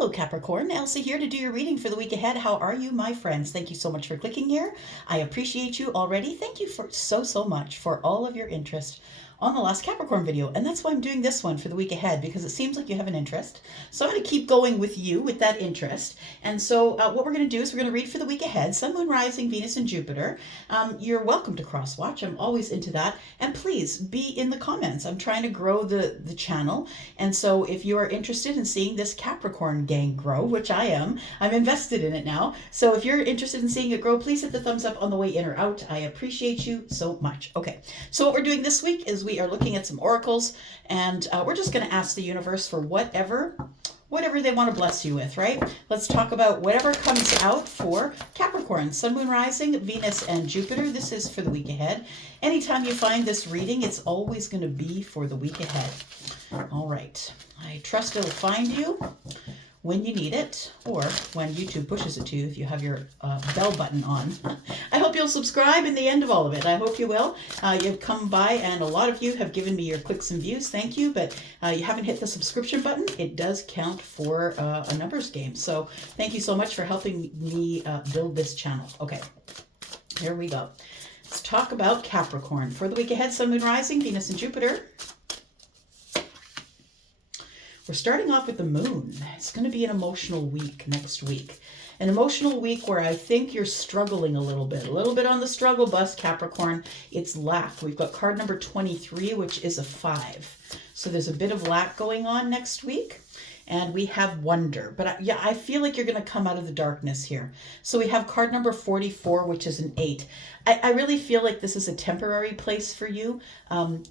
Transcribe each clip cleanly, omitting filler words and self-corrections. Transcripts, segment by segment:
Hello Capricorn, Elsa here to do your reading for the week ahead. How are you, my friends? Thank you so much for clicking here. I appreciate you already. Thank you for so much for all of your interest on the last Capricorn video. And that's why I'm doing this one for the week ahead, because it seems like you have an interest. So I'm going to keep going with you with that interest. And so what we're going to do is we're going to read for the week ahead, Sun, Moon, Rising, Venus, and Jupiter. You're welcome to cross watch. I'm always into that. And please be in the comments. I'm trying to grow the channel. And so if you are interested in seeing this Capricorn gang grow, which I am, I'm invested in it now. So if you're interested in seeing it grow, please hit the thumbs up on the way in or out. I appreciate you so much. Okay, so what we're doing this week is we are looking at some oracles, and we're just going to ask the universe for whatever they want to bless you with, right? Let's talk about whatever comes out for Capricorn, Sun, Moon, Rising, Venus, and Jupiter. This is for the week ahead. Anytime you find this reading, it's always going to be for the week ahead. All right. I trust it'll find you when you need it, or when YouTube pushes it to you if you have your bell button on. I hope you'll subscribe in the end of all of it. I hope you will. You've come by, and a lot of you have given me your clicks and views. Thank you, but you haven't hit the subscription button. It does count for a numbers game. So thank you so much for helping me build this channel. Okay, here we go. Let's talk about Capricorn. For the week ahead, Sun, Moon, Rising, Venus, and Jupiter. We're starting off with the moon. It's going to be an emotional week next week. An emotional week where I think you're struggling a little bit on the struggle bus, Capricorn. It's lack. We've got card number 23, which is a 5. So there's a bit of lack going on next week. And we have wonder. But yeah, I feel like you're going to come out of the darkness here. So we have card number 44, which is an 8. I really feel like this is a temporary place for you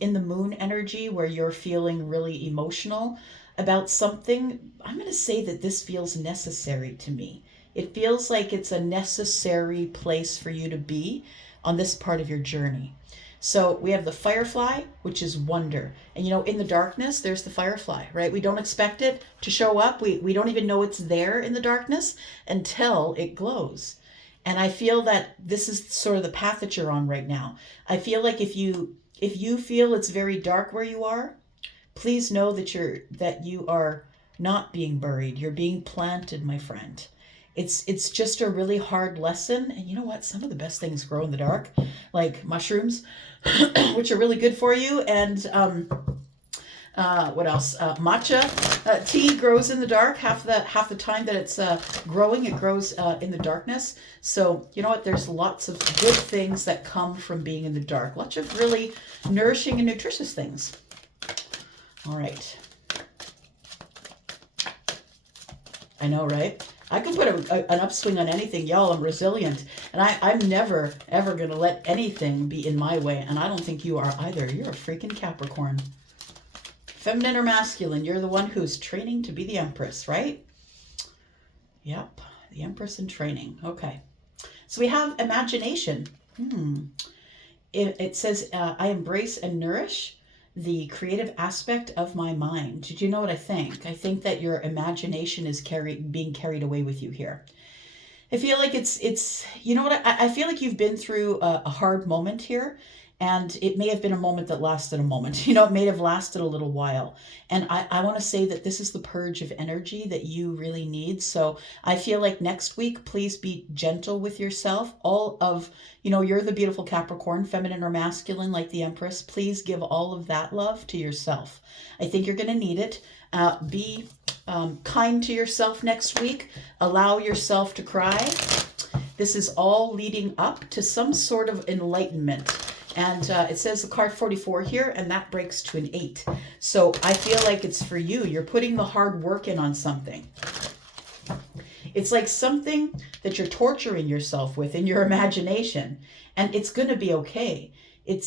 in the moon energy where you're feeling really emotional about something. I'm going to say that this feels necessary to me. It feels like it's a necessary place for you to be on this part of your journey. So we have the firefly, which is wonder. And you know, in the darkness, there's the firefly, right? We don't expect it to show up. We don't even know it's there in the darkness until it glows. And I feel that this is sort of the path that you're on right now. I feel like if you feel it's very dark where you are, please know that you are not being buried. You're being planted, my friend. It's just a really hard lesson. And you know what? Some of the best things grow in the dark, like mushrooms, which are really good for you. And what else? Matcha tea grows in the dark. Half the time that it's growing, it grows in the darkness. So you know what? There's lots of good things that come from being in the dark. Lots of really nourishing and nutritious things. All right. I know, right? I can put an upswing on anything. Y'all, I'm resilient. And I'm never, ever going to let anything be in my way. And I don't think you are either. You're a freaking Capricorn. Feminine or masculine, you're the one who's training to be the Empress, right? Yep, the Empress in training. Okay. So we have imagination. It says, I embrace and nourish the creative aspect of my mind. Did you know what I think? I think that your imagination is being carried away with you here. I feel like it's you know what, I feel like you've been through a hard moment here, and it may have been a moment that lasted a moment. You know, it may have lasted a little while. And I want to say that this is the purge of energy that you really need. So I feel like next week, please be gentle with yourself. You're the beautiful Capricorn, feminine or masculine, like the Empress. Please give all of that love to yourself. I think you're going to need it. Be kind to yourself next week. Allow yourself to cry. This is all leading up to some sort of enlightenment. And it says the card 44 here, and that breaks to an 8. So I feel like it's for you. You're putting the hard work in on something. It's like something that you're torturing yourself with in your imagination, and it's going to be okay. It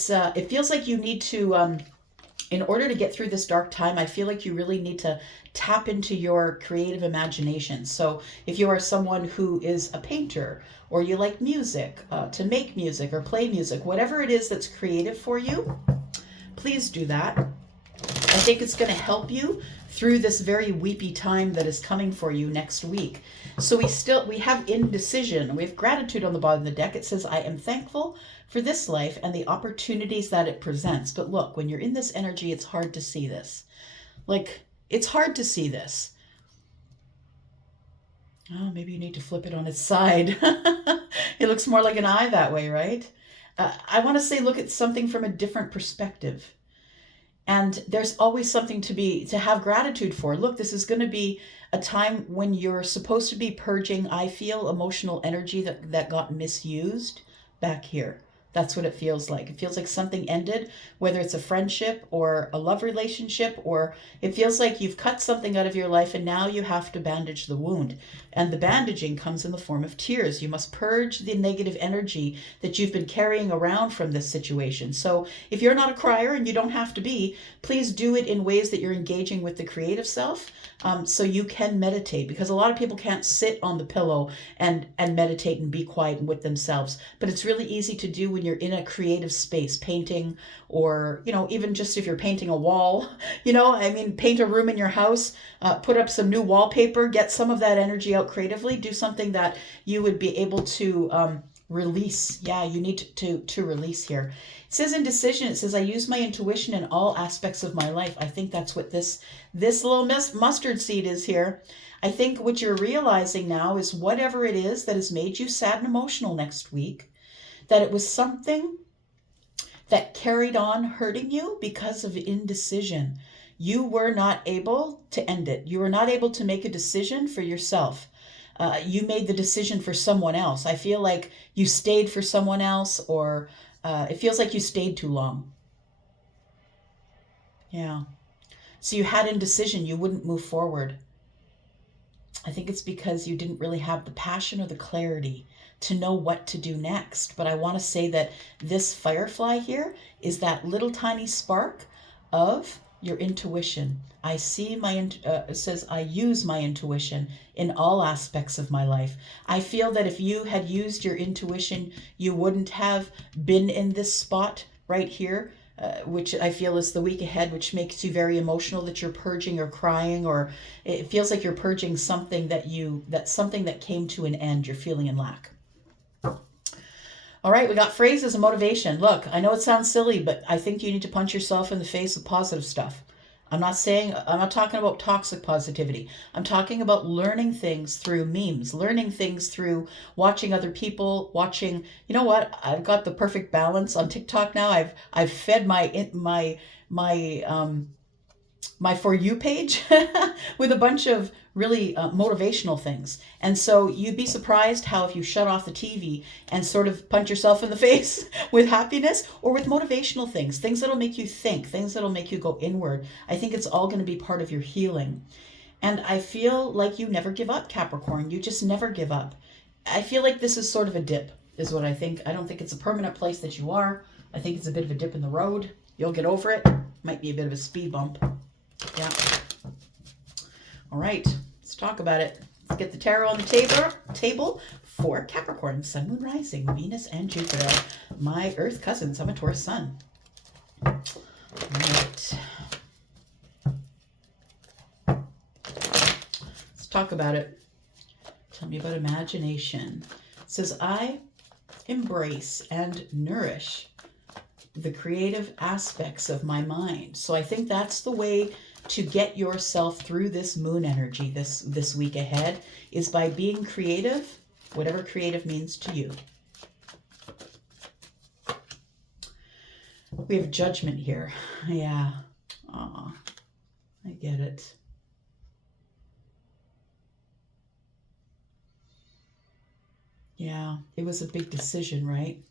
feels like you need to, in order to get through this dark time, I feel like you really need to tap into your creative imagination. So if you are someone who is a painter, or you like music, to make music or play music, whatever it is that's creative for you, please do that. I think it's going to help you through this very weepy time that is coming for you next week. So we have indecision. We have gratitude on the bottom of the deck. It says, I am thankful for this life and the opportunities that it presents. But look, when you're in this energy, it's hard to see this. Like, it's hard to see this. Oh, maybe you need to flip it on its side. It looks more like an eye that way, right? I want to say look at something from a different perspective. And there's always something to have gratitude for. Look, this is going to be a time when you're supposed to be purging, I feel, emotional energy that got misused back here. That's what it feels like. It feels like something ended, whether it's a friendship or a love relationship, or it feels like you've cut something out of your life and now you have to bandage the wound. And the bandaging comes in the form of tears. You must purge the negative energy that you've been carrying around from this situation. So if you're not a crier, and you don't have to be, please do it in ways that you're engaging with the creative self, so you can meditate, because a lot of people can't sit on the pillow and meditate and be quiet and with themselves. But it's really easy to do when you're in a creative space, painting, or even just if you're painting a wall. I mean, paint a room in your house, put up some new wallpaper, get some of that energy out creatively, do something that you would be able to release. Yeah, you need to release here. It says indecision. It says, I use my intuition in all aspects of my life. I think that's what this little mustard seed is here. I think what you're realizing now is whatever it is that has made you sad and emotional next week, that it was something that carried on hurting you because of indecision. You were not able to end it. You were not able to make a decision for yourself. You made the decision for someone else. I feel like you stayed for someone else, or it feels like you stayed too long. Yeah. So you had indecision. You wouldn't move forward. I think it's because you didn't really have the passion or the clarity to know what to do next. But I want to say that this firefly here is that little tiny spark of your intuition. I see it says, I use my intuition in all aspects of my life. I feel that if you had used your intuition, you wouldn't have been in this spot right here, which I feel is the week ahead, which makes you very emotional, that you're purging or crying, or it feels like you're purging something that's something that came to an end. You're feeling in lack. All right, we got phrases and motivation. Look, I know it sounds silly, but I think you need to punch yourself in the face with positive stuff. I'm not talking about toxic positivity. I'm talking about learning things through memes, learning things through watching other people, watching, you know what? I've got the perfect balance on TikTok now. I've fed my For You page with a bunch of really motivational things. And so you'd be surprised how if you shut off the TV and sort of punch yourself in the face with happiness or with motivational things, things that'll make you think, things that'll make you go inward, I think it's all going to be part of your healing. And I feel like you never give up, Capricorn. You just never give up. I feel like this is sort of a dip, is what I think. I don't think it's a permanent place that you are. I think it's a bit of a dip in the road. You'll get over it. Might be a bit of a speed bump. Yeah. All right. Let's talk about it. Let's get the tarot on the table for Capricorn, Sun, Moon, Rising, Venus, and Jupiter. My Earth cousins. I'm a Taurus Sun. All right. Let's talk about it. Tell me about imagination. It says, I embrace and nourish the creative aspects of my mind. So I think that's the way to get yourself through this moon energy this week ahead, is by being creative, whatever creative means to you. We have judgment here. Yeah. Aw, I get it. Yeah, it was a big decision, right?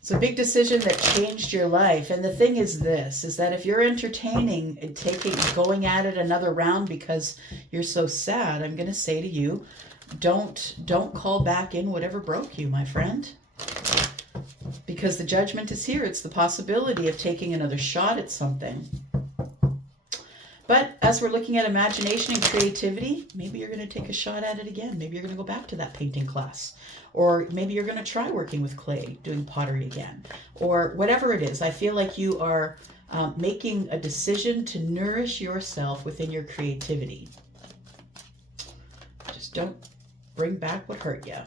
It's a big decision that changed your life. And the thing is this, is that if you're entertaining and going at it another round because you're so sad, I'm going to say to you, don't call back in whatever broke you, my friend. Because the judgment is here. It's the possibility of taking another shot at something. But as we're looking at imagination and creativity, maybe you're going to take a shot at it again. Maybe you're going to go back to that painting class. Or maybe you're going to try working with clay, doing pottery again. Or whatever it is. I feel like you are making a decision to nourish yourself within your creativity. Just don't bring back what hurt you.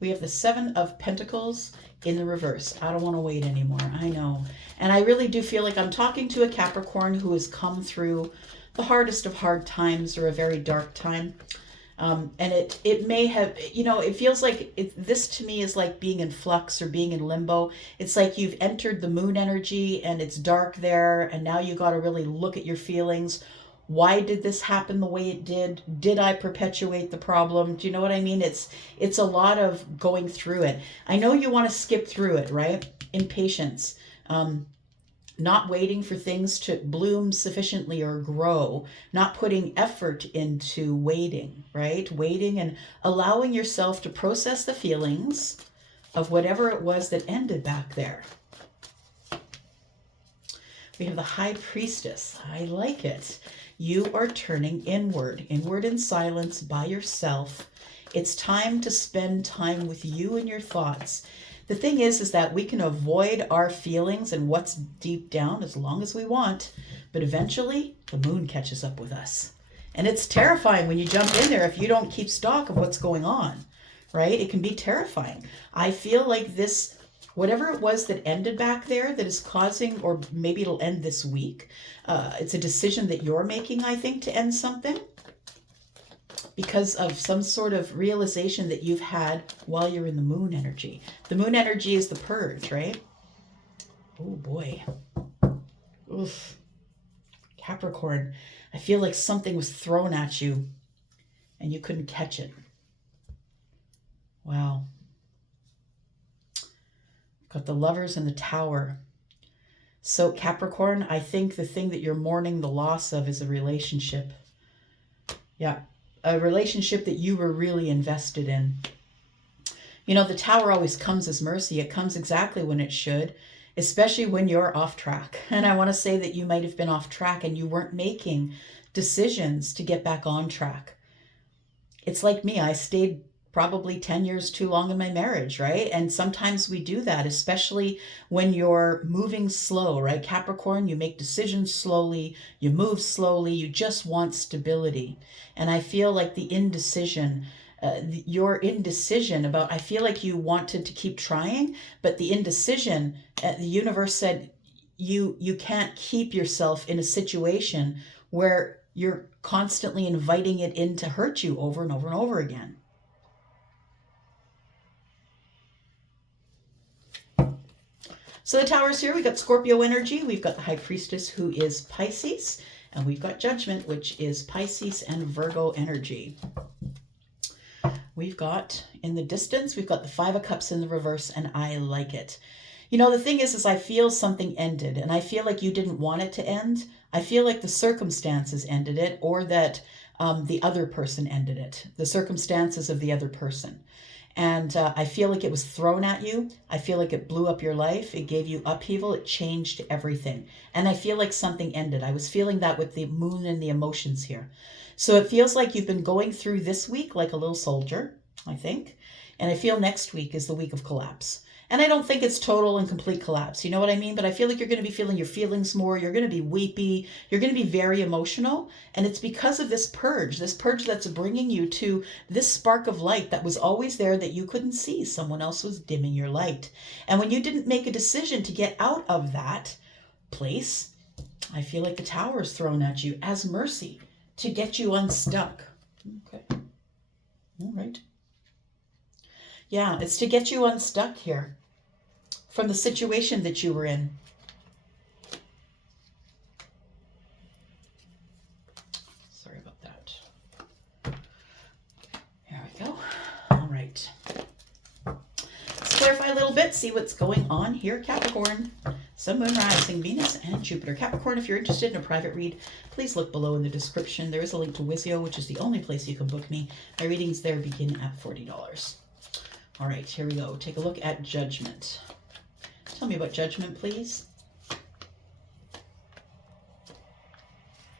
We have the Seven of Pentacles in the reverse. I don't want to wait anymore. I know. And I really do feel like I'm talking to a Capricorn who has come through the hardest of hard times or a very dark time. And it may have, it feels like this to me is like being in flux or being in limbo. It's like you've entered the moon energy and it's dark there. And now you got to really look at your feelings. Why did this happen the way it did? Did I perpetuate the problem? Do you know what I mean? It's a lot of going through it. I know you want to skip through it, right? Impatience. Not waiting for things to bloom sufficiently or grow, not putting effort into waiting, right? Waiting and allowing yourself to process the feelings of whatever it was that ended back there. We have the High Priestess. I like it. You are turning inward in silence by yourself. It's time to spend time with you and your thoughts. The thing is that we can avoid our feelings and what's deep down as long as we want, but eventually the moon catches up with us. And it's terrifying when you jump in there if you don't keep stock of what's going on, right? It can be terrifying. I feel like this, whatever it was that ended back there that is causing, or maybe it'll end this week, it's a decision that you're making, I think, to end something, because of some sort of realization that you've had while you're in the moon energy. The moon energy is the purge, right? Oh boy. Oof. Capricorn, I feel like something was thrown at you and you couldn't catch it. Wow. Got the Lovers and the Tower. So Capricorn, I think the thing that you're mourning the loss of is a relationship. Yeah. A relationship that you were really invested in. The Tower always comes as mercy. It comes exactly when it should, especially when you're off track. And I want to say that you might have been off track and you weren't making decisions to get back on track. It's like me. I stayed probably 10 years too long in my marriage, right? And sometimes we do that, especially when you're moving slow, right? Capricorn, you make decisions slowly, you move slowly, you just want stability. And I feel like the indecision, your indecision about, I feel like you wanted to keep trying, but the indecision, the universe said, you can't keep yourself in a situation where you're constantly inviting it in to hurt you over and over and over again. So the Tower's here. We've got Scorpio energy. We've got the High Priestess, who is Pisces. And we've got Judgment, which is Pisces and Virgo energy. We've got, in the distance, we've got the Five of Cups in the reverse, and I like it. The thing is I feel something ended, and I feel like you didn't want it to end. I feel like the circumstances ended it, or that the other person ended it. The circumstances of the other person. And I feel like it was thrown at you. I feel like it blew up your life. It gave you upheaval. It changed everything. And I feel like something ended. I was feeling that with the moon and the emotions here. So it feels like you've been going through this week like a little soldier, I think. And I feel next week is the week of collapse. And I don't think it's total and complete collapse. You know what I mean? But I feel like you're going to be feeling your feelings more. You're going to be weepy. You're going to be very emotional. And it's because of this purge that's bringing you to this spark of light that was always there that you couldn't see. Someone else was dimming your light. And when you didn't make a decision to get out of that place, I feel like the Tower is thrown at you as mercy to get you unstuck. Okay. All right. Yeah, it's to get you unstuck here from the situation that you were in. Sorry about that. There we go. All right. Let's clarify a little bit, see what's going on here, Capricorn. Sun, Moon, Rising, Venus, and Jupiter. Capricorn, if you're interested in a private read, please look below in the description. There is a link to Wizio, which is the only place you can book me. My readings there begin at $40. All right, here we go. Take a look at Judgment. Tell me about Judgment, please.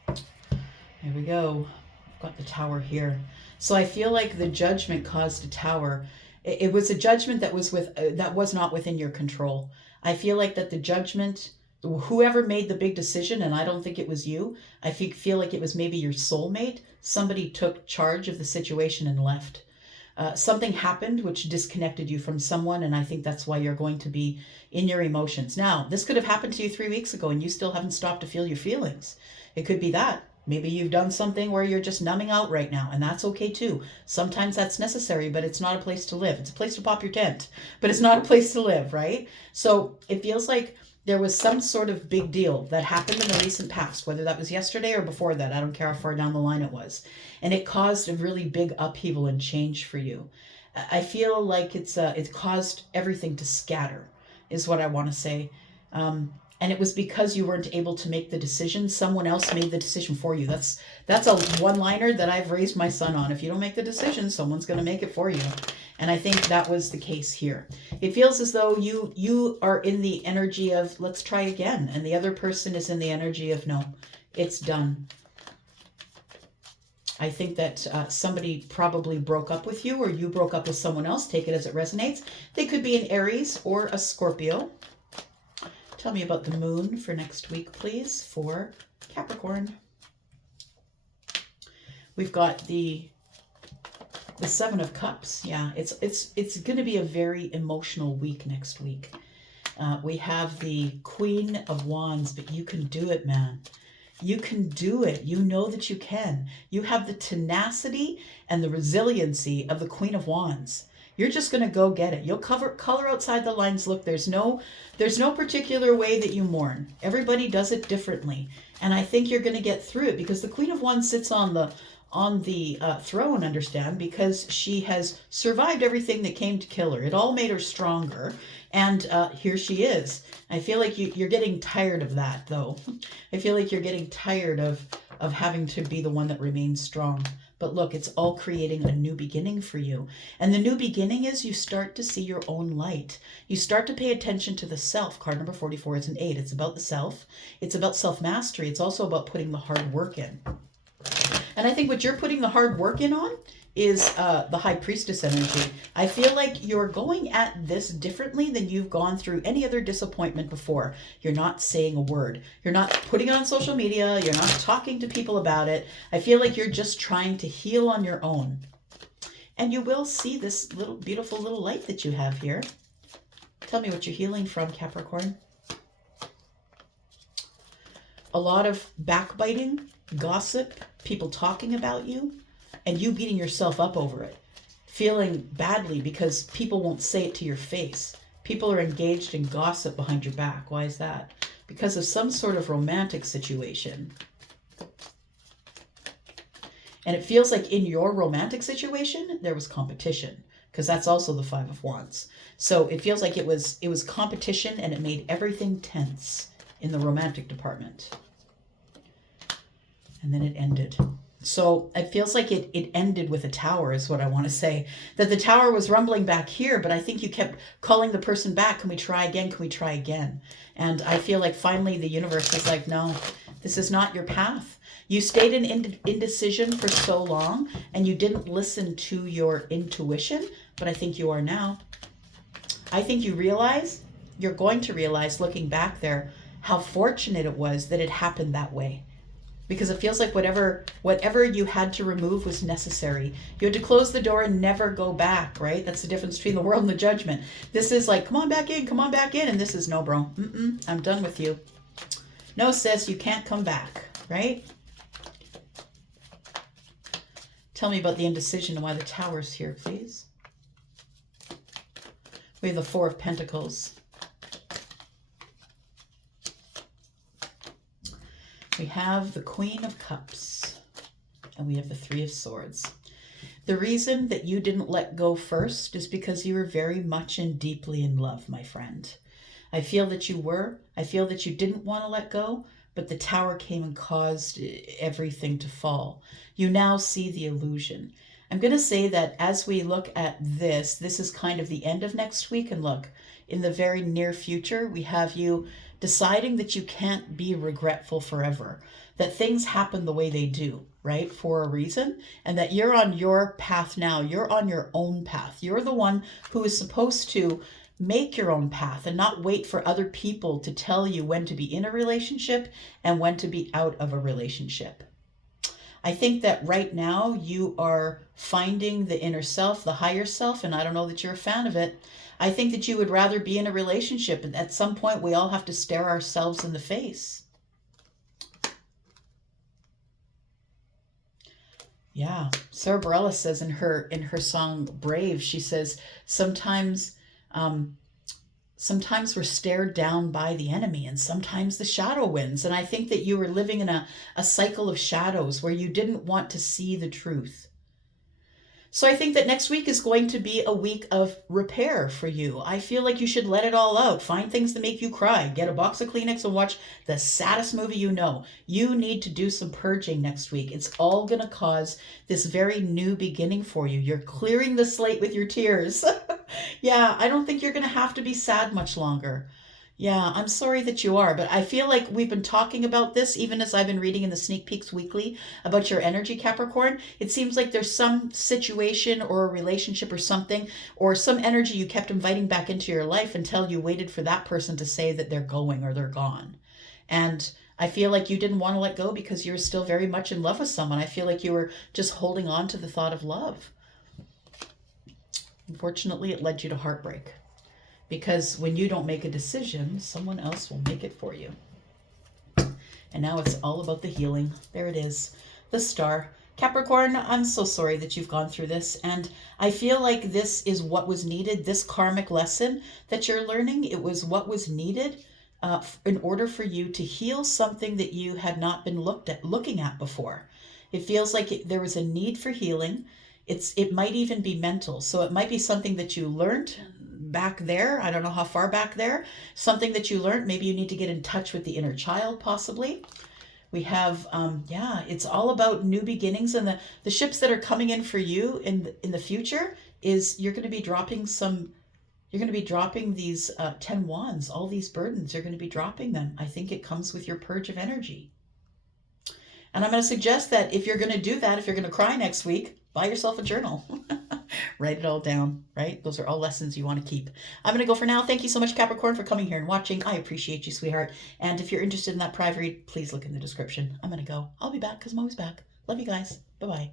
There we go. I've got the Tower here. So I feel like the Judgment caused a Tower. It was a judgment that was not within your control. I feel like that the Judgment, whoever made the big decision, and I don't think it was you, I feel like it was maybe your soulmate. Somebody took charge of the situation and left. Something happened which disconnected you from someone, and I think that's why you're going to be in your emotions. Now, this could have happened to you 3 weeks ago and you still haven't stopped to feel your feelings. It could be that. Maybe you've done something where you're just numbing out right now, and that's okay too. Sometimes that's necessary, but it's not a place to live. It's a place to pop your tent, but it's not a place to live, right? So it feels like there was some sort of big deal that happened in the recent past, whether that was yesterday or before that. I don't care how far down the line it was. And it caused a really big upheaval and change for you. I feel like it's caused everything to scatter, is what I want to say. And it was because you weren't able to make the decision. Someone else made the decision for you. That's a one-liner that I've raised my son on. If you don't make the decision, someone's going to make it for you. And I think that was the case here. It feels as though you are in the energy of let's try again, and the other person is in the energy of no, it's done. I think that somebody probably broke up with you, or you broke up with someone else. Take it as it resonates. They could be an Aries or a Scorpio. Tell me about the moon for next week, please, for Capricorn. We've got the Seven of Cups. Yeah, it's going to be a very emotional week next week. We have the Queen of Wands, but you can do it, man. You can do it. You know that you can. You have the tenacity and the resiliency of the Queen of Wands. You're just going to go get it. You'll color outside the lines. Look, there's no particular way that you mourn. Everybody does it differently. And I think you're going to get through it because the Queen of Wands sits on the throne, understand, because she has survived everything that came to kill her. It all made her stronger. And here she is. I feel like you're getting tired of that, though. I feel like you're getting tired of having to be the one that remains strong. But look, it's all creating a new beginning for you. And the new beginning is you start to see your own light. You start to pay attention to the self. Card number 44 is an 8. It's about the self. It's about self-mastery. It's also about putting the hard work in. And I think what you're putting the hard work in on is the High Priestess energy. I feel like you're going at this differently than you've gone through any other disappointment before. You're not saying a word. You're not putting it on social media. You're not talking to people about it. I feel like you're just trying to heal on your own. And you will see this little beautiful little light that you have here. Tell me what you're healing from, Capricorn. A lot of backbiting, gossip, people talking about you, and you beating yourself up over it, feeling badly because people won't say it to your face. People are engaged in gossip behind your back. Why is that? Because of some sort of romantic situation. And it feels like in your romantic situation, there was competition, because that's also the Five of Wands. So it feels like it was competition, and it made everything tense in the romantic department. And then it ended. So it feels like it ended with a tower is what I want to say. That the tower was rumbling back here, but I think you kept calling the person back. Can we try again? Can we try again? And I feel like finally the universe was like, no, this is not your path. You stayed in indecision for so long and you didn't listen to your intuition, but I think you are now. I think you're going to realize looking back there, how fortunate it was that it happened that way. Because it feels like whatever you had to remove was necessary. You had to close the door and never go back, right? That's the difference between the world and the judgment. This is like, come on back in. And this is, no, bro. I'm done with you. No, sis, you can't come back, right? Tell me about the indecision and why the tower's here, please. We have the Four of Pentacles. We have the Queen of Cups, and we have the Three of Swords. The reason that you didn't let go first is because you were very much and deeply in love, my friend. I feel that you were. I feel that you didn't want to let go, but the tower came and caused everything to fall. You now see the illusion. I'm going to say that as we look at this is kind of the end of next week. And look, in the very near future, we have you deciding that you can't be regretful forever, that things happen the way they do, right, for a reason, and that you're on your path now. You're on your own path. You're the one who is supposed to make your own path and not wait for other people to tell you when to be in a relationship and when to be out of a relationship. I think that right now you are finding the inner self, the higher self, and I don't know that you're a fan of it. I think that you would rather be in a relationship, and at some point we all have to stare ourselves in the face. Yeah, Sarah Bareilles says in her song Brave, she says sometimes um, sometimes we're stared down by the enemy and sometimes the shadow wins. And I think that you were living in a cycle of shadows where you didn't want to see the truth. So I think that next week is going to be a week of repair for you. I feel like you should let it all out. Find things that make you cry. Get a box of Kleenex and watch the saddest movie you know. You need to do some purging next week. It's all going to cause this very new beginning for you. You're clearing the slate with your tears. Yeah, I don't think you're going to have to be sad much longer. Yeah, I'm sorry that you are, but I feel like we've been talking about this even as I've been reading in the Sneak Peeks Weekly about your energy, Capricorn. It seems like there's some situation or a relationship or something or some energy you kept inviting back into your life until you waited for that person to say that they're going or they're gone. And I feel like you didn't want to let go because you were still very much in love with someone. I feel like you were just holding on to the thought of love. Unfortunately, it led you to heartbreak. Because when you don't make a decision, someone else will make it for you. And now it's all about the healing. There it is, the star. Capricorn, I'm so sorry that you've gone through this. And I feel like this is what was needed. This karmic lesson that you're learning, it was what was needed in order for you to heal something that you had not been looking at before. It feels like there was a need for healing. It might even be mental. So it might be something that you learned back there. I don't know how far back there. Something that you learned. Maybe you need to get in touch with the inner child, possibly. We have, yeah, it's all about new beginnings. And the ships that are coming in for you in the future is you're going to be dropping these 10 wands, all these burdens. You're going to be dropping them. I think it comes with your purge of energy. And I'm going to suggest that if you're going to do that, if you're going to cry next week, buy yourself a journal. Write it all down, right? Those are all lessons you want to keep. I'm going to go for now. Thank you so much, Capricorn, for coming here and watching. I appreciate you, sweetheart. And if you're interested in that private read, please look in the description. I'm going to go. I'll be back because I'm always back. Love you guys. Bye-bye.